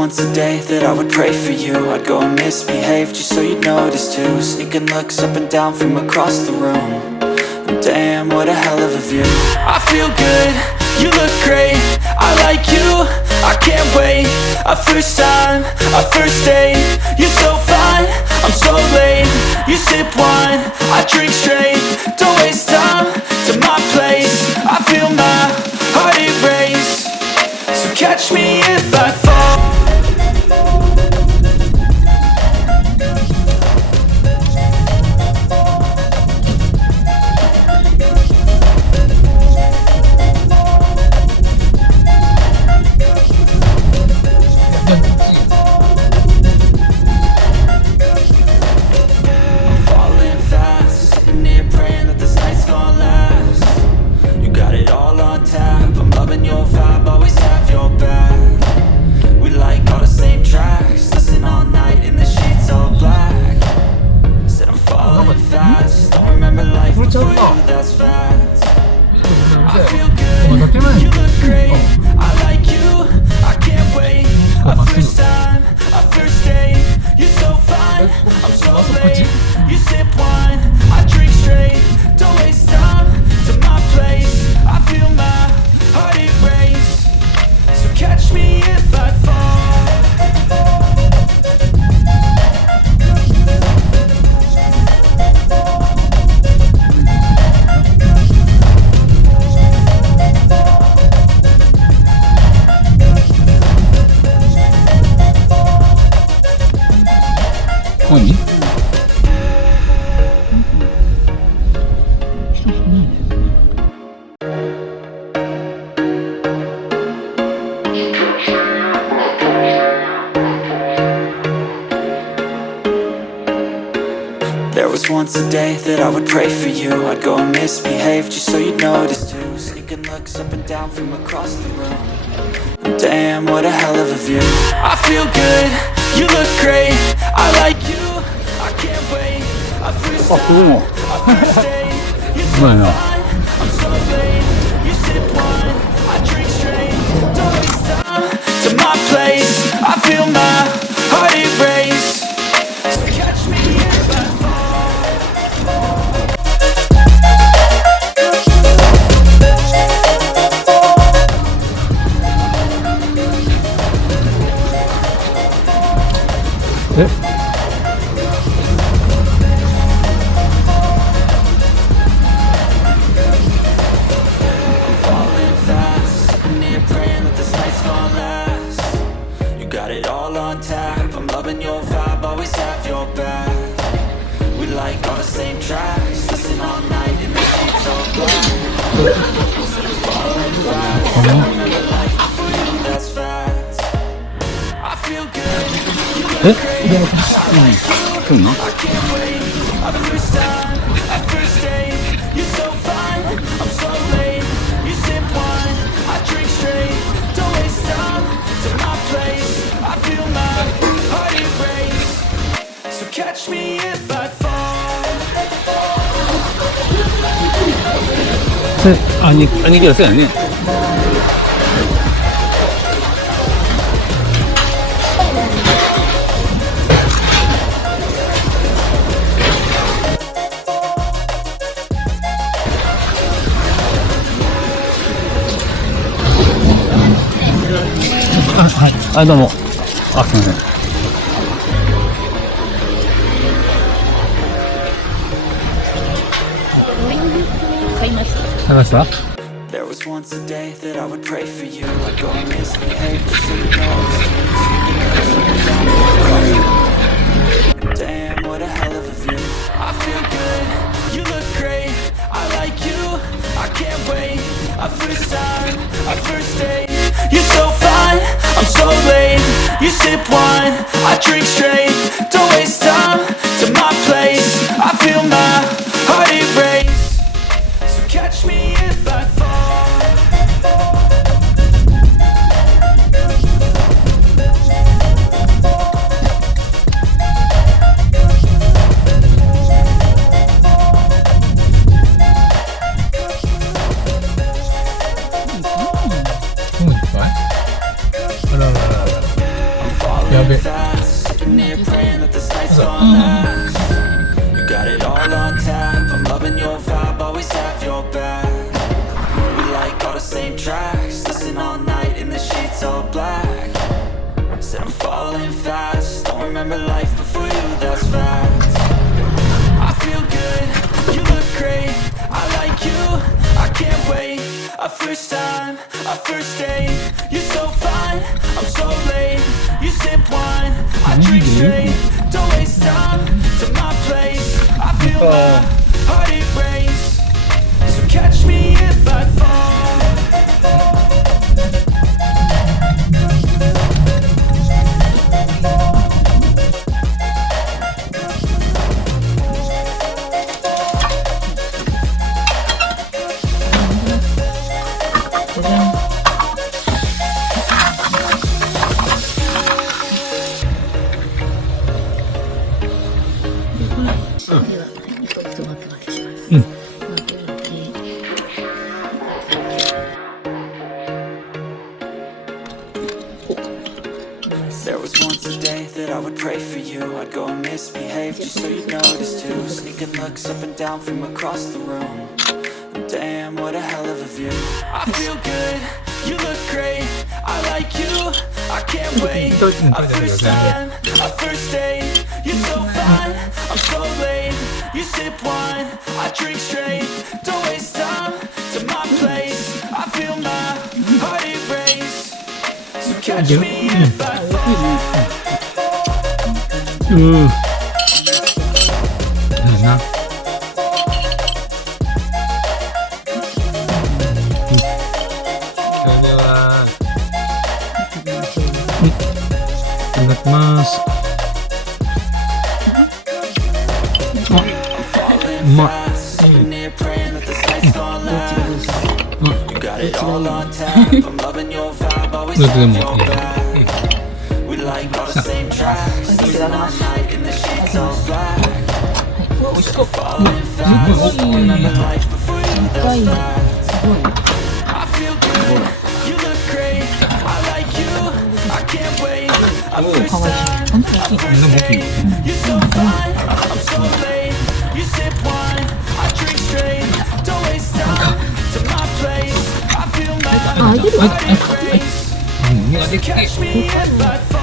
once a day that I would pray for you. I'd go and misbehave just so you'd notice too. Sneaking looks up and down from across the room. And damn, what a hell of a view. I feel good, you look great, I like you, I can't wait. A first time, a first date. You're so fine, I'm so late. You sip wine, I drink straight. Don't waste time to my place. I feel my heart erase. So catch me if I fall.何？There was once a day that I would pray for you. I'd go and misbehave just so you'd notice too. Sneaking looks up and down from across the room. And damn, what a hell of a view. I feel good, you look great, I like you, I can't wait. A first time, a first date. You're so fine, I'm so late. You sip wine, I drink straight. Don't waste time to my place. I feel my heart erase. So catch me if I fall. Got it all on tap, I'm loving your vibe, always have your back. We like all the same tracks, listen all night in the sheets all black. Instead of falling fast, I remember life before you, that's facts. I feel good, you look great, I like you, I can't wait. A first time, a first date. You're so fine, I'm so late. You sip wine, I drink straight. Don't waste time to my place. I feel my heart erase. So catch me if I fall. 兄貴はそうやね。はい、あ、どうも。あ、すみません。探した？ There was once a day that I would pray for you. I'd go and misbehave just so you notice too. Sneaking looks up and down from across the room. Damn, what a hell of a view. I feel good, you look great, I like you, I can't wait. A first time, a first date. You're so fine, I'm so late. You sip wine, I drink straight. Don't waste time to my place. I feel my heart erase. So catch me if I fall. tracks. Listen all night in the sheets all black. Said I'm falling fast. Don't remember life before you, that's fact. I feel good, you look great. I like you, I can't wait. A first time, a first date. You're so fine, I'm so late. You sip wine, I drink straight. Don't waste time to my place. I feel my heart erase. So catch me if I fall. There was once a day that I would pray for you. I'd go and misbehave just so you'd notice too. Sneaking looks up and down from across the room. And damn, what a hell of a view. I feel good, you look great. I like you, I can't wait. A first time, a first date. You're so fine, I'm so late. You sip wine, I drink straight. Don't waste time to my place. I feel my heart erase. So catch me if I fall. なんやな。それでは、いただきます。うまい。どっちでもいい。美味しそう。Catch me if I fall.